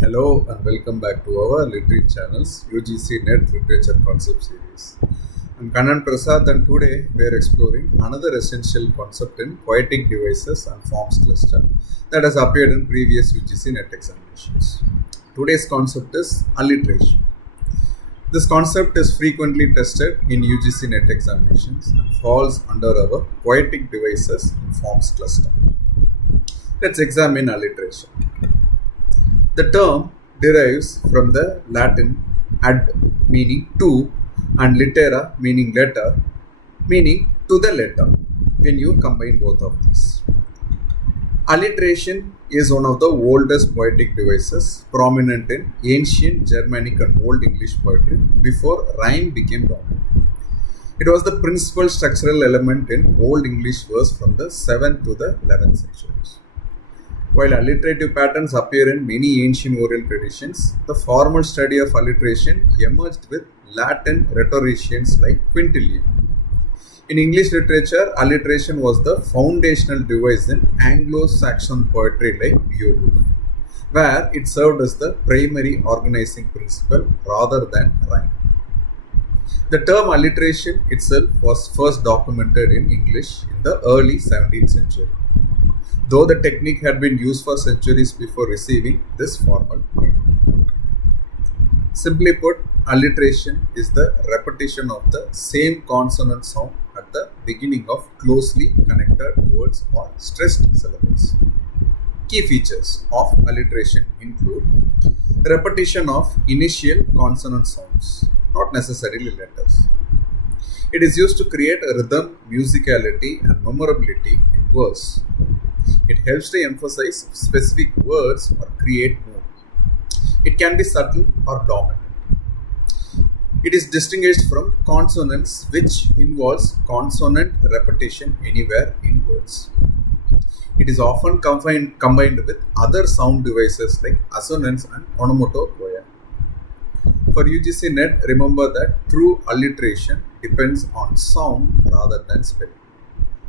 Hello and welcome back to our Literature channel's UGC NET Literature Concept Series. I'm Kannan Prasad and today we are exploring another essential concept in poetic devices and forms cluster that has appeared in previous UGC NET examinations. Today's concept is alliteration. This concept is frequently tested in UGC NET examinations and falls under our poetic devices and forms cluster. Let's examine alliteration. The term derives from the Latin ad meaning to and litera meaning letter meaning to the letter when you combine both of these. Alliteration is one of the oldest poetic devices prominent in ancient Germanic and Old English poetry before rhyme became dominant. It was the principal structural element in Old English verse from the 7th to the 11th centuries. While alliterative patterns appear in many ancient oral traditions, the formal study of alliteration emerged with Latin rhetoricians like Quintilian. In English literature, alliteration was the foundational device in Anglo-Saxon poetry like Beowulf, where it served as the primary organizing principle rather than rhyme. The term alliteration itself was first documented in English in the early 17th century, though the technique had been used for centuries before receiving this formal name. Simply put, alliteration is the repetition of the same consonant sound at the beginning of closely connected words or stressed syllables. Key features of alliteration include repetition of initial consonant sounds, not necessarily letters. It is used to create a rhythm, musicality, and memorability in verse. It helps to emphasize specific words or create mood. It can be subtle or dominant. It is distinguished from consonants, which involves consonant repetition anywhere in words. It is often combined with other sound devices like assonance and onomatopoeia. For UGC NET, remember that true alliteration depends on sound rather than spelling.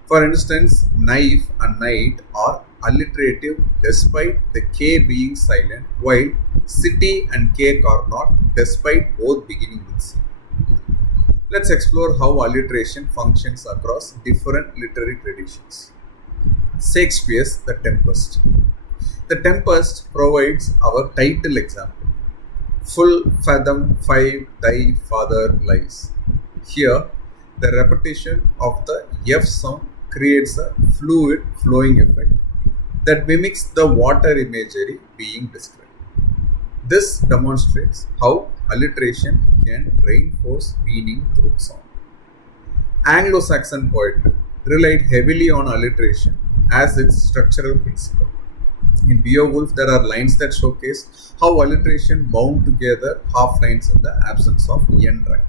For instance, knife and night are alliterative despite the K being silent, while city and cake are not despite both beginning with C. Let's explore how alliteration functions across different literary traditions. Shakespeare's The Tempest. The Tempest provides our title example. Full fathom 5 thy father lies. Here, the repetition of the F sound creates a fluid flowing effect that mimics the water imagery being described. This demonstrates how alliteration can reinforce meaning through sound. Anglo-Saxon poetry relied heavily on alliteration as its structural principle. In Beowulf, there are lines that showcase how alliteration bound together half lines in the absence of end rhyme.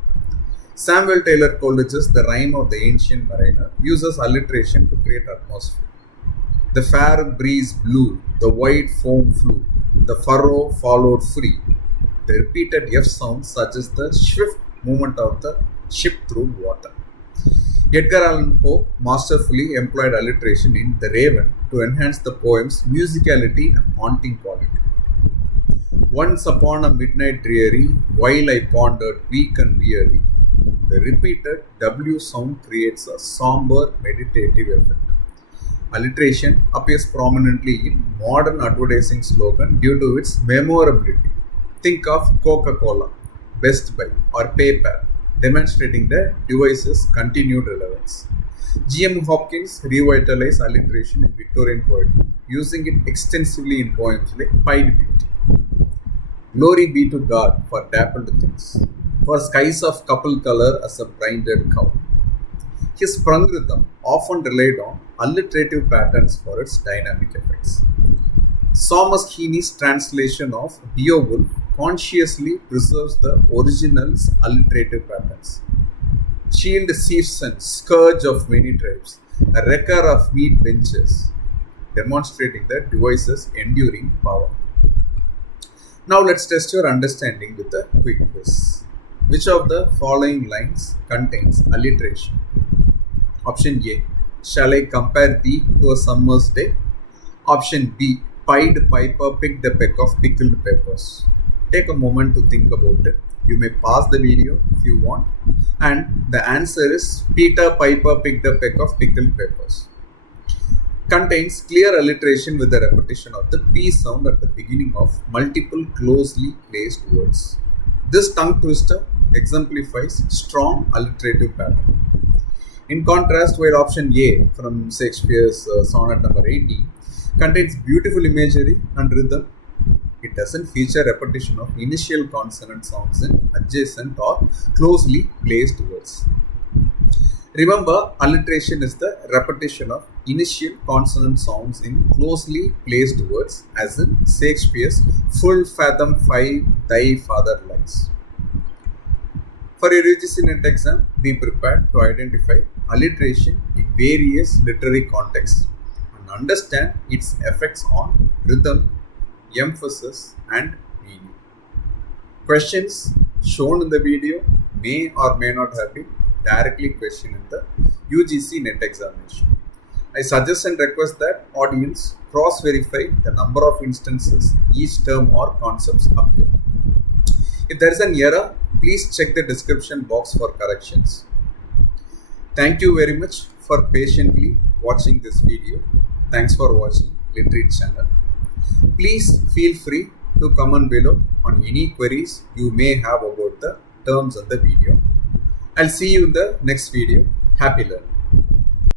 Samuel Taylor Coleridge's The Rime of the Ancient Mariner uses alliteration to create atmosphere. The fair breeze blew, the white foam flew, the furrow followed free. The repeated F sound suggests the swift movement of the ship through water. Edgar Allan Poe masterfully employed alliteration in The Raven to enhance the poem's musicality and haunting quality. Once upon a midnight dreary, while I pondered weak and weary, the repeated W sound creates a somber, meditative effect. Alliteration appears prominently in modern advertising slogan due to its memorability. Think of Coca-Cola, Best Buy, or PayPal, demonstrating the device's continued relevance. G.M. Hopkins revitalized alliteration in Victorian poetry, using it extensively in poems like Pied Beauty. Glory be to God for dappled things, for skies of couple color as a brinded cow. His sprung rhythm often relied on alliterative patterns for its dynamic effects. Thomas Heaney's translation of Beowulf consciously preserves the original's alliterative patterns. Shield chieftain, scourge of many tribes, a wrecker of meat benches, demonstrating the device's enduring power. Now let's test your understanding with a quick quiz. Which of the following lines contains alliteration? Option A. Shall I compare thee to a summer's day? Option B. Pied Piper picked a peck of pickled peppers. Take a moment to think about it. You may pause the video if you want. And the answer is Peter Piper picked a peck of pickled peppers. Contains clear alliteration with the repetition of the P sound at the beginning of multiple closely placed words. This tongue twister exemplifies strong alliterative pattern. In contrast, while option A from Shakespeare's sonnet number 80 contains beautiful imagery and rhythm, it doesn't feature repetition of initial consonant sounds in adjacent or closely placed words. Remember, alliteration is the repetition of initial consonant sounds in closely placed words, as in Shakespeare's "Full fathom 5 thy father lies." For your UGC NET exam, be prepared to identify alliteration in various literary contexts and understand its effects on rhythm, emphasis, and meaning. Questions shown in the video may or may not have been directly questioned in the UGC NET examination. I suggest and request that audience cross-verify the number of instances each term or concepts appear. If there is an error, please check the description box for corrections. Thank you very much for patiently watching this video. Thanks for watching Literate channel. Please feel free to comment below on any queries you may have about the terms of the video. I'll see you in the next video. Happy learning.